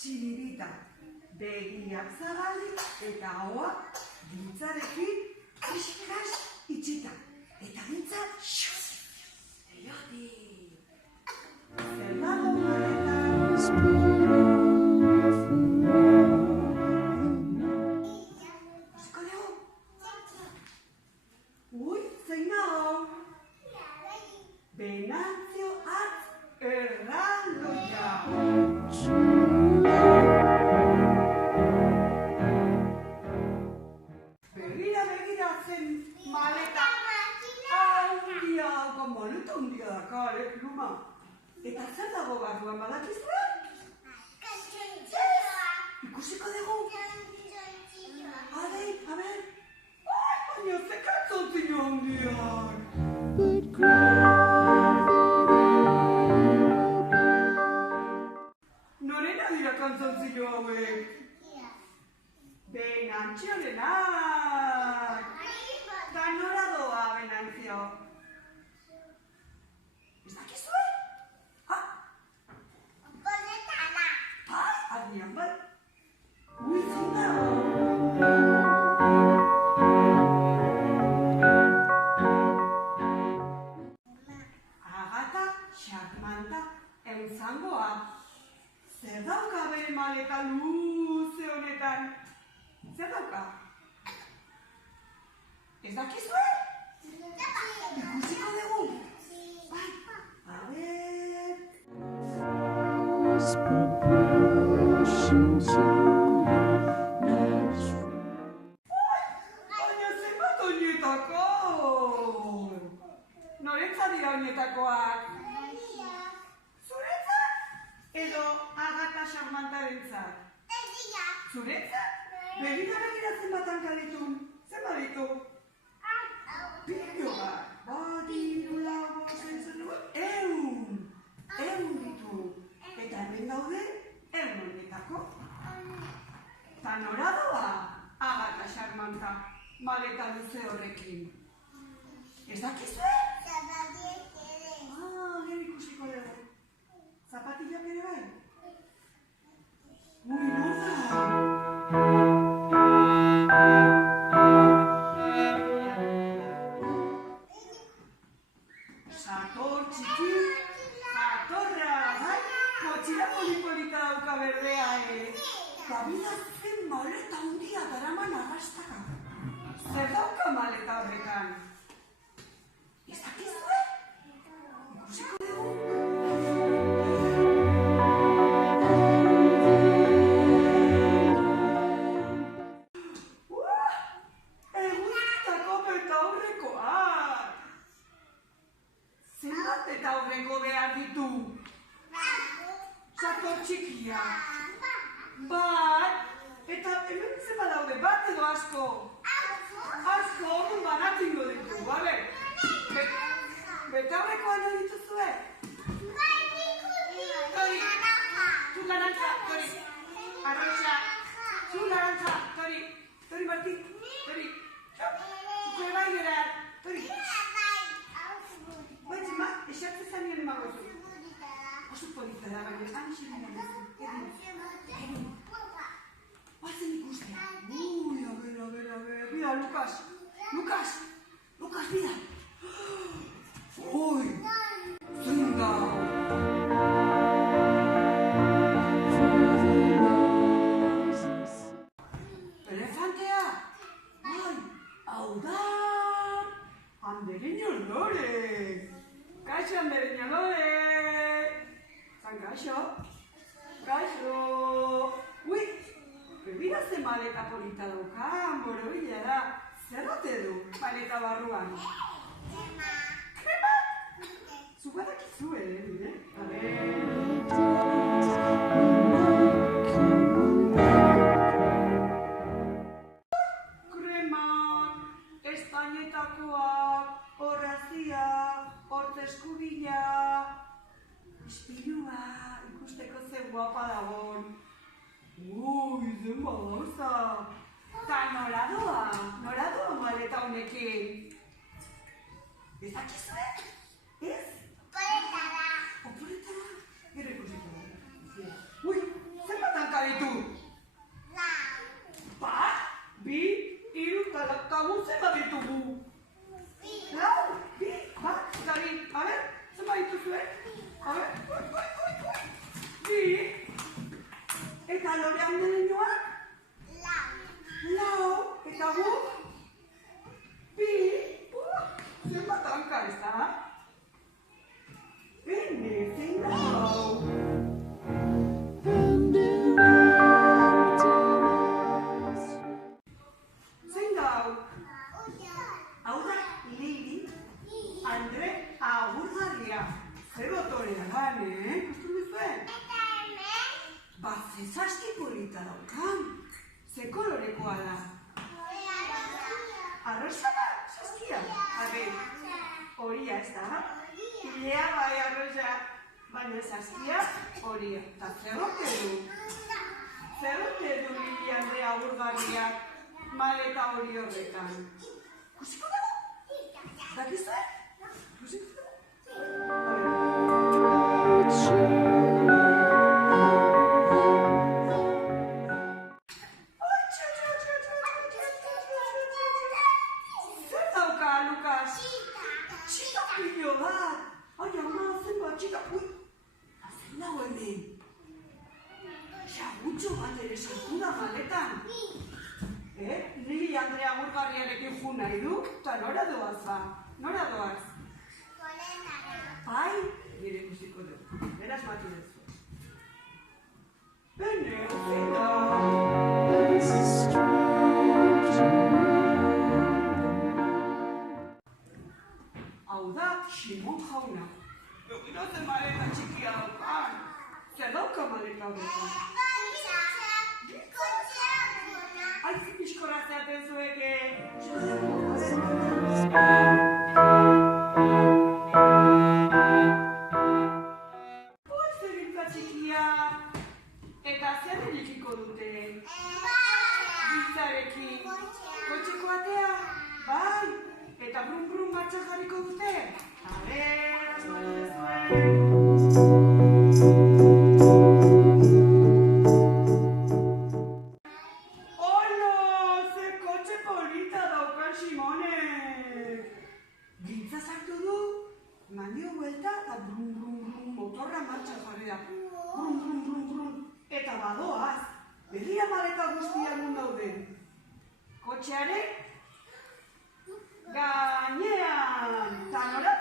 Txiribita, begiak zabalik eta hoa gintzarekin iskas itxita. Eta gintza, eloti. Zer dago maletan? Musiko dugu? Ui, zein nago? Benantzio atz erraldoia. Maleta handia dauka, maleta handia daka, pluma. Eta zer dago barruan badakizue? Ikusiko dugu? Adei, a ber. Baina ze kantzontziño handiak. Norena dira kantzontziño hauek? Benantziorenak. Da nora doa, Benantzio? Ez dakizue? Boletana. Adnian, bai? Ui, zein dago? Agata, Xarmanta, euntzangoa. Zer dauka bere maleta luze honetan? Zer dauka? Ez dakizue? Ikusiko dugu? Bai, a ber... Baina zenbat oinetako! Norentzat dira oinetakoak? Zuretzat? Edo Agata Xarmantarentzat? Zuretzat? Begira zenbat hanka ditun? Zenbat ditu? Pilo bat, badiru lago, eun ditu. Eta hemen daude, eun honetako. Eta nora doa, Agata Xarmanta, maleta luze horrekin. Ez dakizue? Zapatiak ere. Gero ikusiko dugu. Zapatillak ere bai? Ui, nora! Sator txiki, satorra, bai? Motxila polipolita dauka berdea, Kabila zen maleta handia daraman arrastaka. Zer dauka maleta horretan? Ez dakizue? Ikusiko dugu? Eguzkitako betaurrekoak! Zenbat betaurreko behar ditu? Sator txikia. Bat, eta hemen zenbat daude, bat edo asko? Asko, orduan banatingo ditu, bale? Betaurrekoa nahi dituzue? Tori, zu naranja, Tori. Arroxa, zu naranja, Tori. Tori Martí, Tori. Zuko ebai gerar, Tori. Baina, esatze zanien magozu. Oso polita da, baina, anxen egin. Oazen ikusten. Ui, a ver. Bida, Lukas, bida. Ui, zein da. Elefantea. Bai, hau da. Andereño Lore. Kaixo, Andereño Lore. Zan kaixo. Ui, begira ze maleta polita daukan, borobila da. Zer ote du maleta barruan? Krema? Zu badakizu ere, A ber... Krema, estainetakoak, horrazia, hortz eskubila, Moza. Ta nora doa maleta honekin. Ez dakizue? Ez? Oporretara. Oporretara? Gero ikusiko da. Ui, zenbat hanka ditu? Lau. Bat, bi, hiru, eta gu zenbat ditugu? Bi. Lau, bi, bat, eta bi. A ber, zenbat dituzue? A ber, bi. Eta lore handireñoak? Lau, eta gu? Bi. Zenbat hanka ez da? Ene, zein dau? Zein dau? Hau da, Lili, Andre, agurgarria. Zer otorea gan, Ikusten duzue? Eta hemen. Ba, ze zazki polita daukan. Ze kolorekoa da. Arrosa da, zazkia. Arre, horia ez da. Ilea bai arrosa, baina zazkia horia. Eta zerrote du. Zerrote du Lili Andre agurgarriak maleta hori horretan. Kusiko dago? Dakizue? Kusiko dago? Zer dauka, Lukas? Txika pilo bat! Ai, ama, zenbat txika... Ui! Zer dago hemen? Xagutxo bat ere sartu da maletan. Lili Andre agurgarriarekin ju nahi du, eta nora doaz ba? Nora doaz? Bai, nire ikusiko du. Beraz batu duzu. Bene, zein da? Hau da, Simon jauna. Eugino zen maleta txikia daukan. Zer dauka maleta horretan? Aizi pixkorra zeaten zueke. Oi, zeritza txikia. Eta zer irekiko dute? Gitzarekin. Kotxeko atea? Bai. Eta brum-brum martxan jarriko dute? A ber, asmatu duzue. Mandio buelta eta brum, brum, brum, motorra martxan jarri da. Brum, brum, brum, brum. Eta badoaz, begia maleta guztia nun dauden. Kotxearen gainean. Ta nora